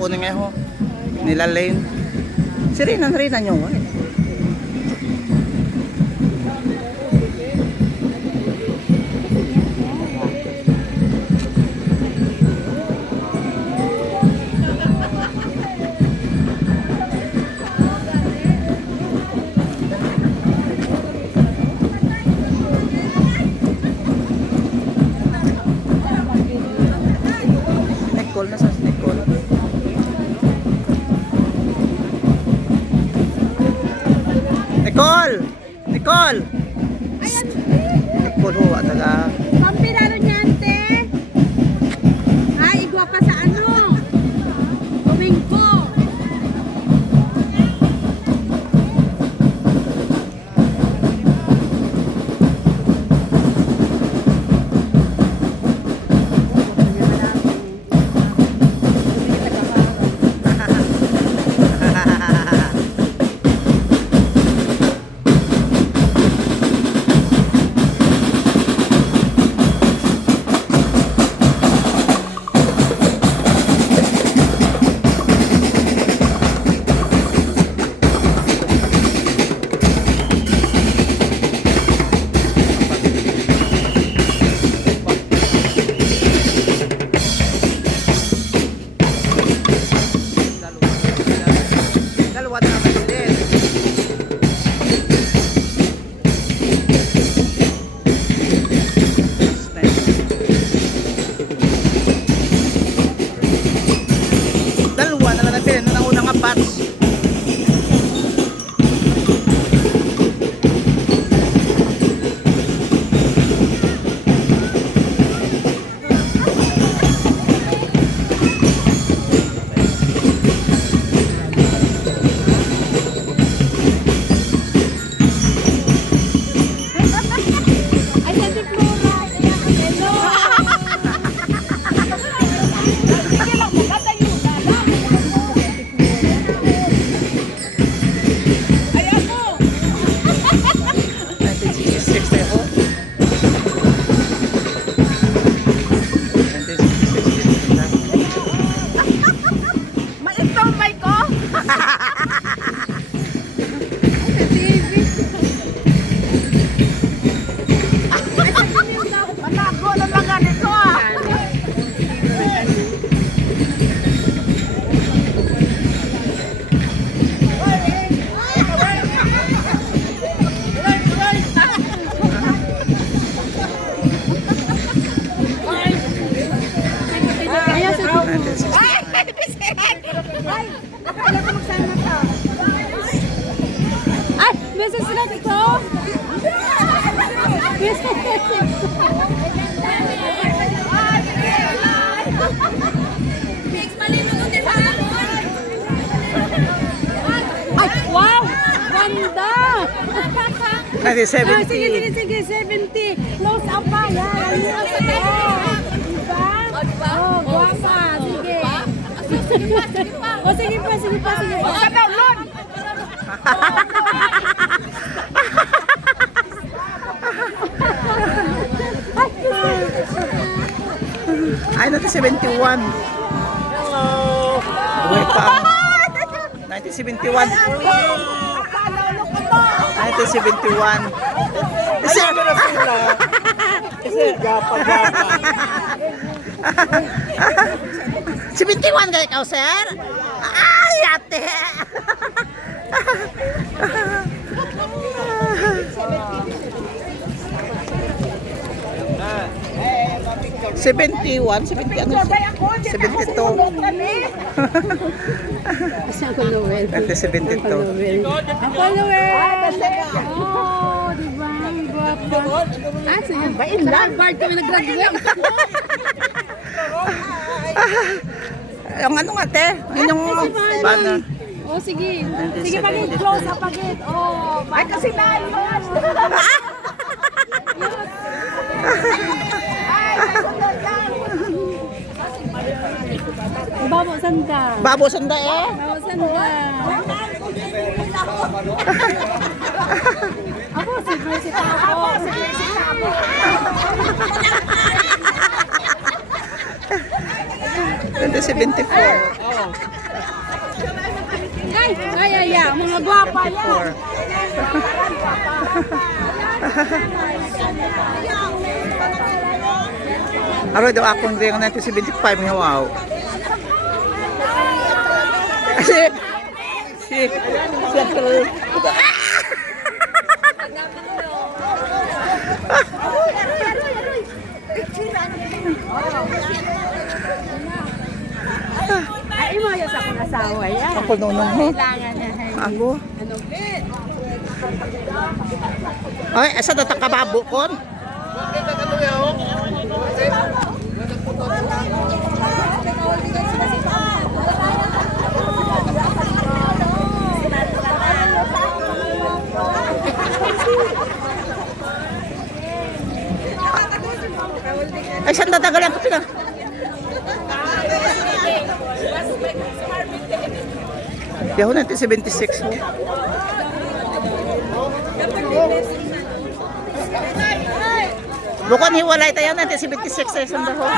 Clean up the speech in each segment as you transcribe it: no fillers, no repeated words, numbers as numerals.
una nga ho. Nila Lane. Si Rinan nyo. Na sa Nicole. Nicole! Nicole! Nicole ho, ataga. Pampirano niante. Ay, igwa pa sa ano? Domingo. Ay, beses sila dito. Ay, wow! Ganda! 70. Sige, 70. Close up pa, yan. Diba? Oh, guwapa. Sige. Sige pa. Download! Ay, natin 71. Hello! Buhay pa. 1971. 1971. Kasi gapa. 71 ka ikaw, sir? Ay, ate! 71, 70 ano? 72. Kasi ako Noel. 72. Ako Noel! Oh, diba? Guwapa. Ah, sige. Bain lang. Bard kami nag-graduate. Yung ano nga, te? Yung banner. Oh, sige. Sige, pagit. Close up, pagit. Oh, ay, kasi naayos. Babo sanda. Babo sanda eh. Babo sanda. Ako, si Mercy Tapo. Ako, si Mercy Tapo. 2074. mga gwapa yan. 4. Aroy daw akong rin ng 1975 nga wow. Si Ay, mo yun sa akong asawa yan. ako nunong mo. Kailangan niya. Ako. Ay, asa na takababo kon? Ay, saan natagalan ko pina? Yaho natin 76 ho. Bukan hiwalay tayo natin 76 sa isang daho.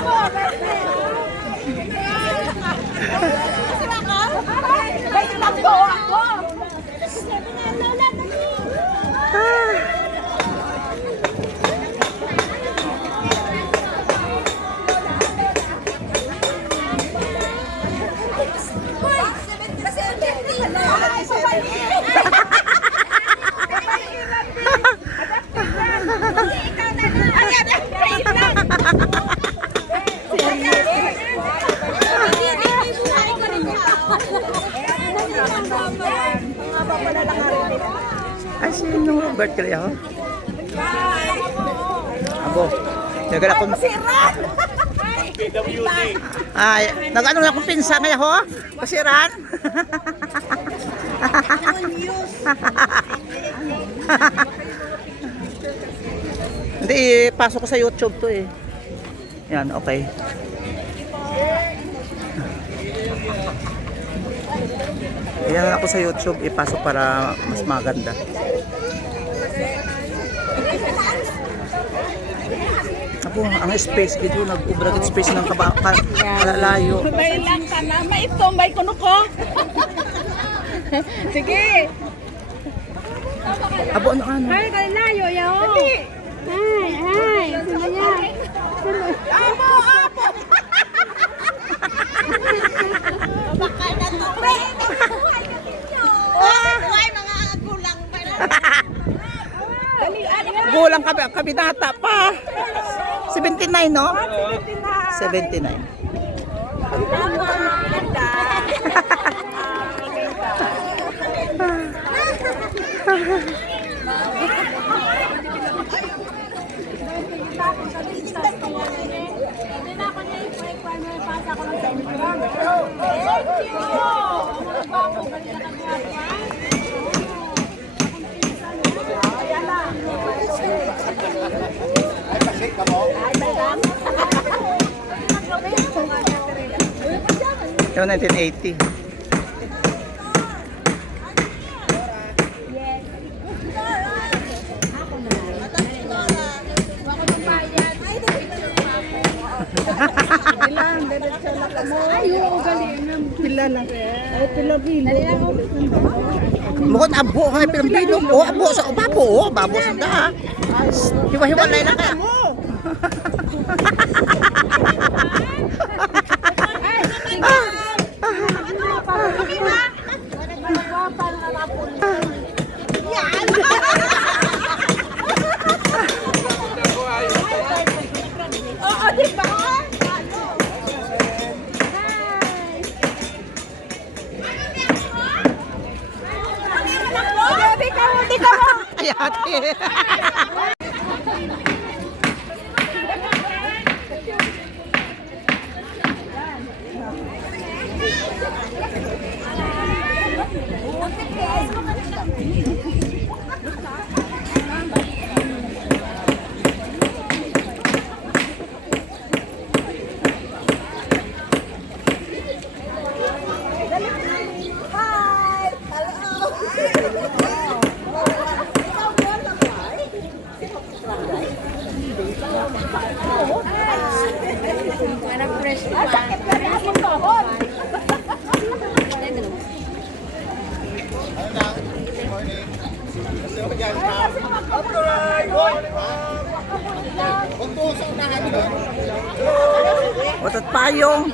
Ay, sino Robert kaya ho? Abo. Nagala ko. Ay, nag-ano na akong pinsa ngayon ho? Kasiran. Hindi, pasok ko sa YouTube to eh. Yan, okay. Ayan ako sa YouTube, ipasok para mas maganda. Ako, ang space dito, nag-ubragit space ng kalalayo. May lang ka na, maitombay ko no ko. Sige. Abo, ano? Ay, kalayo, yaw. Ay, ay. Sige yan. Abo, abo. Baka na to. Ay, mga gulang pa na. Gulang kami nata pa. 79, no? 79. Yung 1980. Mukot abo kay Pilipino. Oh, abo sa babo, oh, babo sa da. Hiwa-hiwalay na kaya. Oo, di ba? Ay, ate. Fresh pa. payong.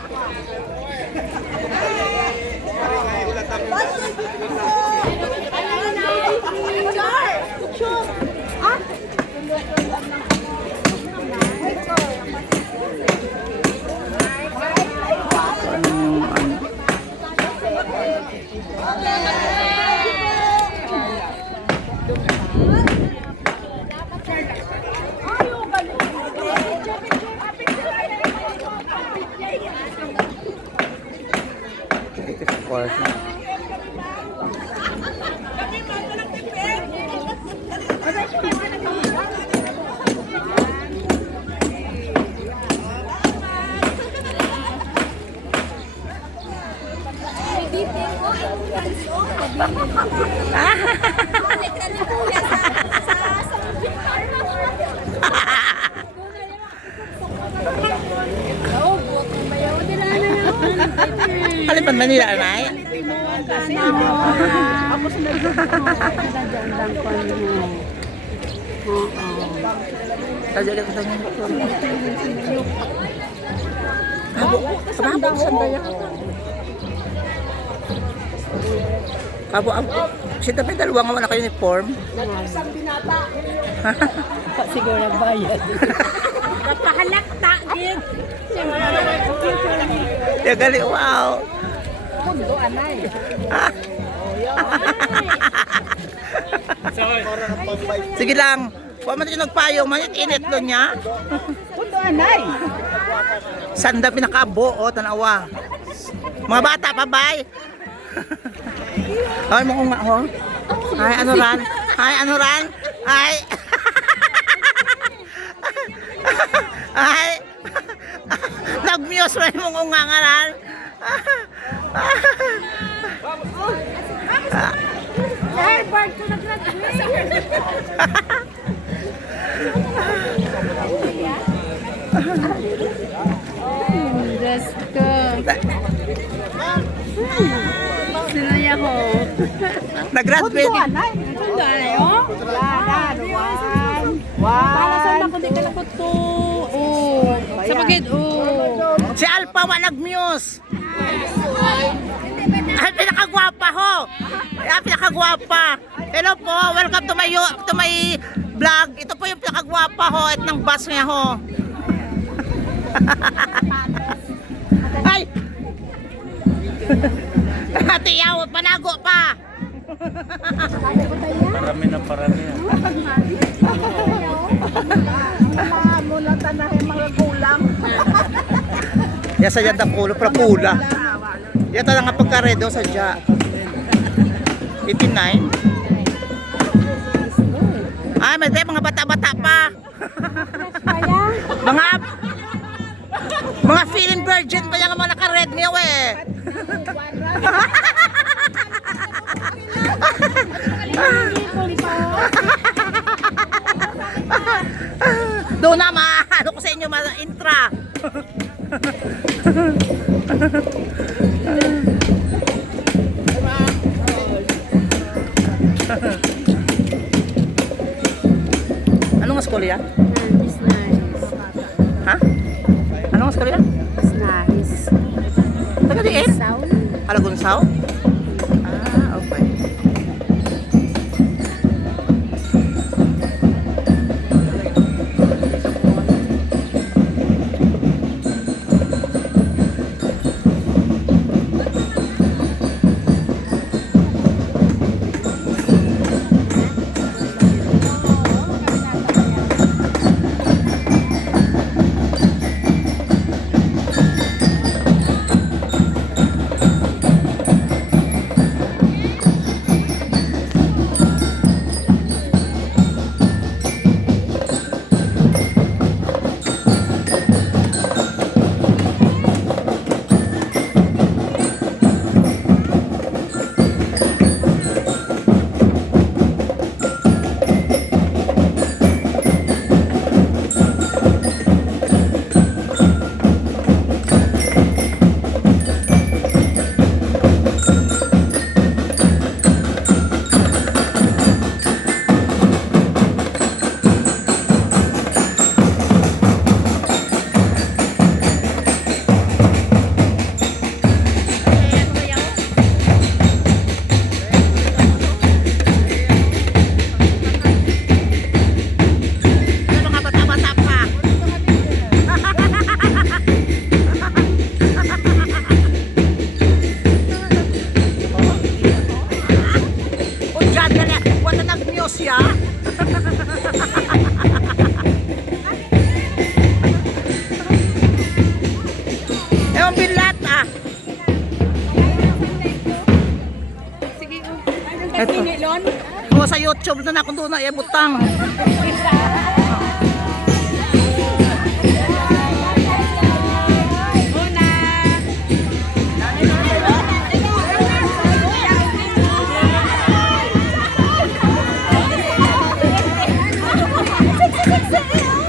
Halipan Manila, Nay? Ako sa nagdandang ko niyo. Tajali ko sa inyo. Abang sandaya. Abo, si David, dalawa nga wala kayo uniform. Isang binata. Siguro bayad. Kapahalakta, gid. Ya gali, wow. Mundo anay. Sige lang. Huwag man ito nagpayong, manit init doon niya. Mundo anay. Sanda pinakabo, o, tanawa. Mga bata pa, bye. Ay, mo nga, ho. Ay, ano ran? Ay, ano ran? Ay. Ay. Nag-muse rin mo nga nga ran. Hey, Bart, ko nag-graduate. Diyos ko. Sinaya ko. Nag-graduate. Mundo anay, oh? Para saan ako di kalakot to? Oh. Sa pagid, oh. Si Alpha wa nag-muse. Ay, pinakagwapa ho. Ay, pinakagwapa. Hello po, welcome to my vlog. Ito po yung pinakagwapa ho at ng bus niya ho. Ay! Tiyaw, panago pa. Parami na parami. Mula tanahin mga kulang. Ya sa janda pulo, pra pula. Ya ta nga pagkaredo sa ja. 89. Ay, may mga bata-bata pa. Mga feeling virgin pa yung mga naka-red niya, we. Doon na ano ko sa inyo intra. Anong school yan? It's nice. Ha? Anong school yan? It's nice. Taga diin? Sound. Alagunsaw? Ah, okay. siya. Ewan bilat ah. Sige, Eto. Lon. Kung sa YouTube na ako doon na ibutang.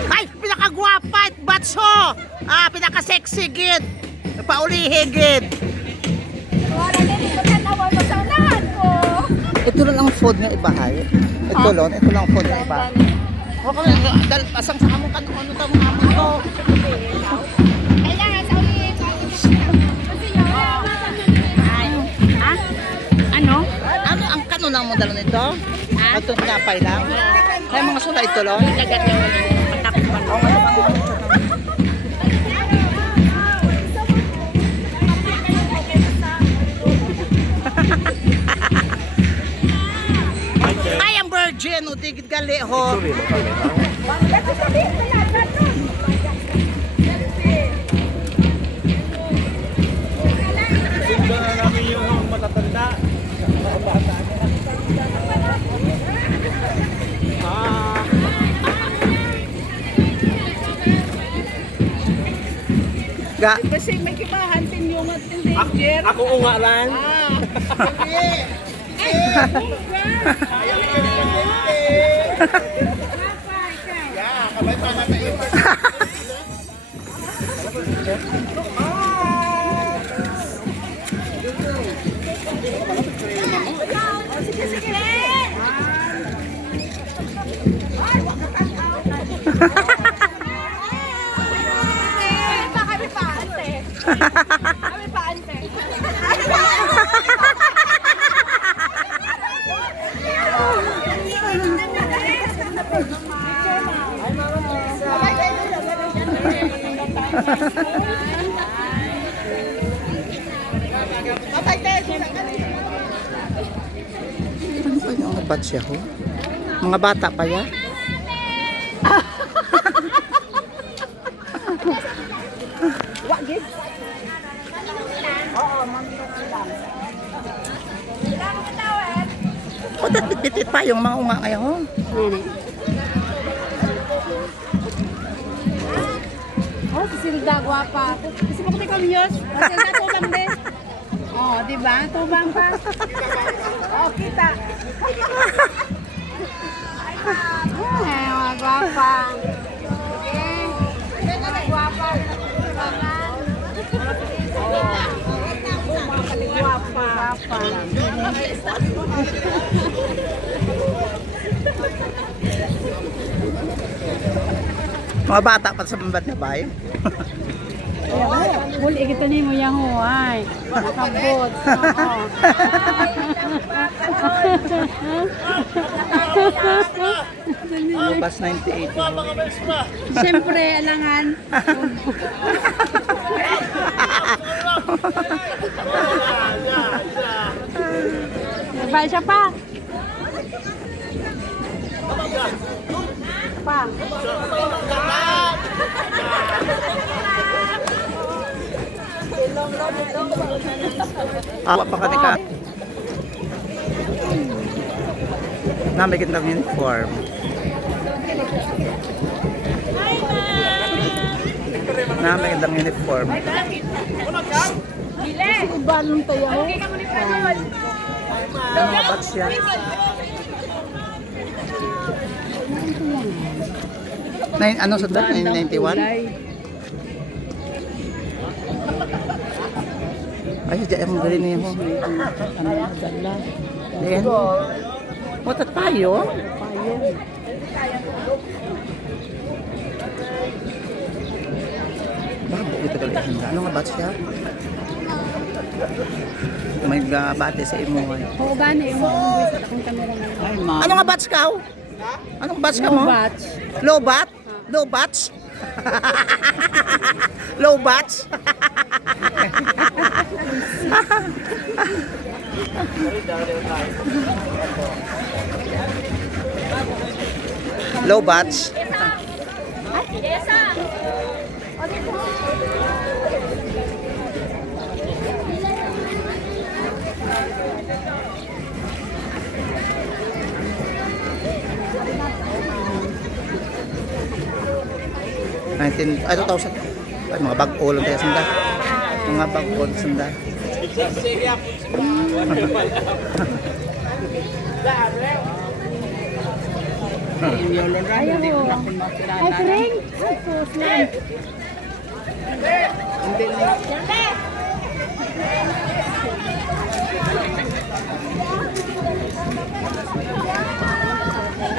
Ay, pinakagwapa at batso. Ah, pinaka-sexy gid. Paulihe gid. Ito lang ang food nga ibahay. Ito lang ang food nga ibahay. Okay, dal pasang sa amo kan ano ta mga amo to. Ano? Ano ang kanon ang modelo nito? Ato napay lang. Ay mga sulay ito lo. Lagat yung matakot pa. Oo, ano bang Ay, ang virgin, o tigit gali ho. Sundan na namin yung matatanda. Ga. Kasi may kibahan din yung teenager. Ako unga lang. Kami pa ante. Ano pa yung mga batch ho? Mga bata pa ya? Wagis. O, bit-bit pa yung mga unga ngayon. Nene. Oh, si Silda, guwapa. Kasi mo kami yos. O, Silda, tubang din. Oh, di ba? Tubang pa. Oh, kita. Ay, mga guwapa. Okay. Mga guwapa. Tubangan. Guwapa. Mga bata pa sa bambat na bay. Muli kita ni mo yang huay. Nakabot. Bus 98. Siyempre, alangan. Sabay siya pa. Pa. Awa pa ka ka. Namigit ng uniform. Namigit ng uniform. Kasi balong tayo. Ang mga bats yan. Ano sa dati? 991? Ay, diyan ang galing niya ho. Diyan. Watat tayo. Babo ito galing. Ano nga batch siya? May bate sa imo. Oo ba na yung mga akong kamera ngayon? Ano nga batch ka? Anong batch ka mo? Batch. Low bat? Low batch? Low batch? Low batch. Ay, 2,000. Ay, mga bag-o lang tayo sanda. Mga bag-o sanda. Ayaw ko. Ay, Frank. Tapos lang.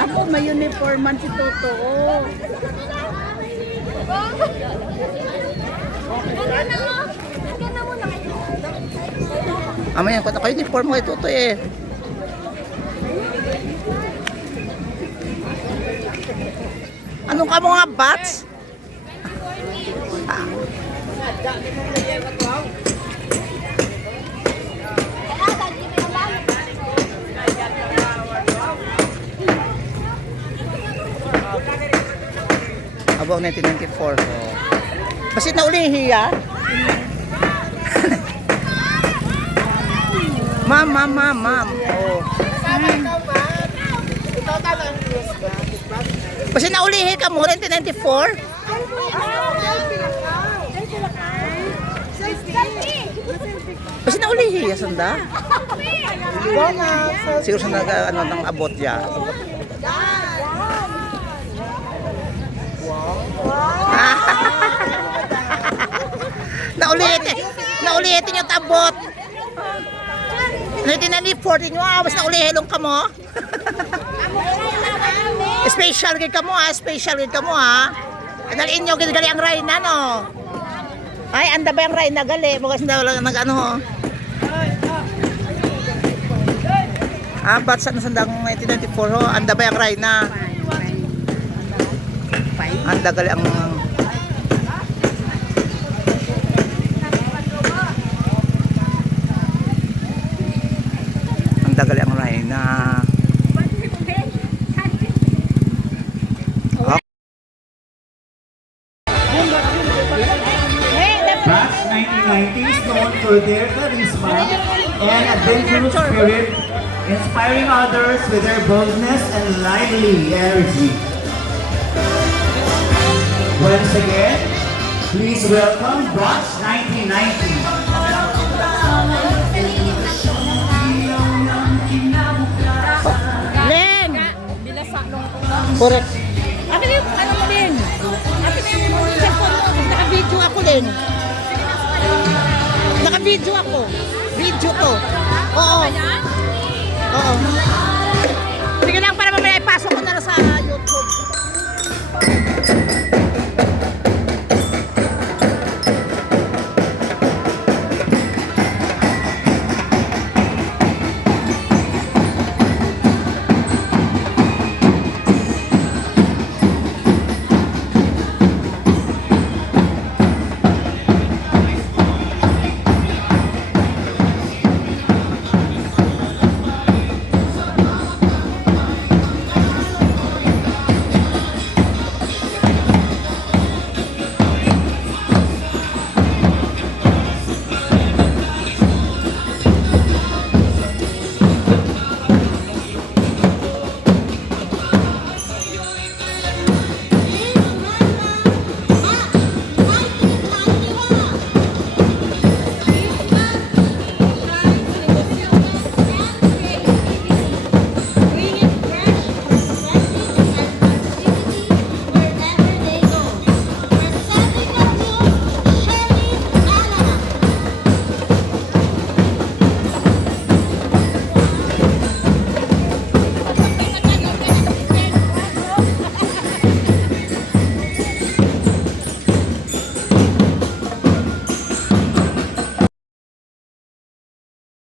Ako, may uniforman si Toto. Amaya ko kayo uniform mo ito eh. Anong ka mga bats? About 1994. Oh. Basit na ulihi ya? Ma'am. Oh. Basit na ulihi ka mo 1994? Basit na ulihi ya sanda? Siguro sa ano ng abot ya. Naulitin yung tabot. 1994 nyo mas naulihilong ka mo. Special gid ka mo ha. Dalhin nyo gid gali ang Rayna no. Ay anda ba yung Rayna gali? Bukas na wala nag-ano ho. Ba't sa nasandang 1994 ho? Anda ba yung Rayna? Anda gali ang gali ang Rayna. Batch 1990s known for their charisma and adventurous spirit, inspiring others with their boldness and lively energy. Once again, please welcome Batch 1990. Len! Correct. Akin yung ano mo din. Akin yung cellphone mo. Naka-video ako din. Naka-video ako. Video ko. Oo. Oo.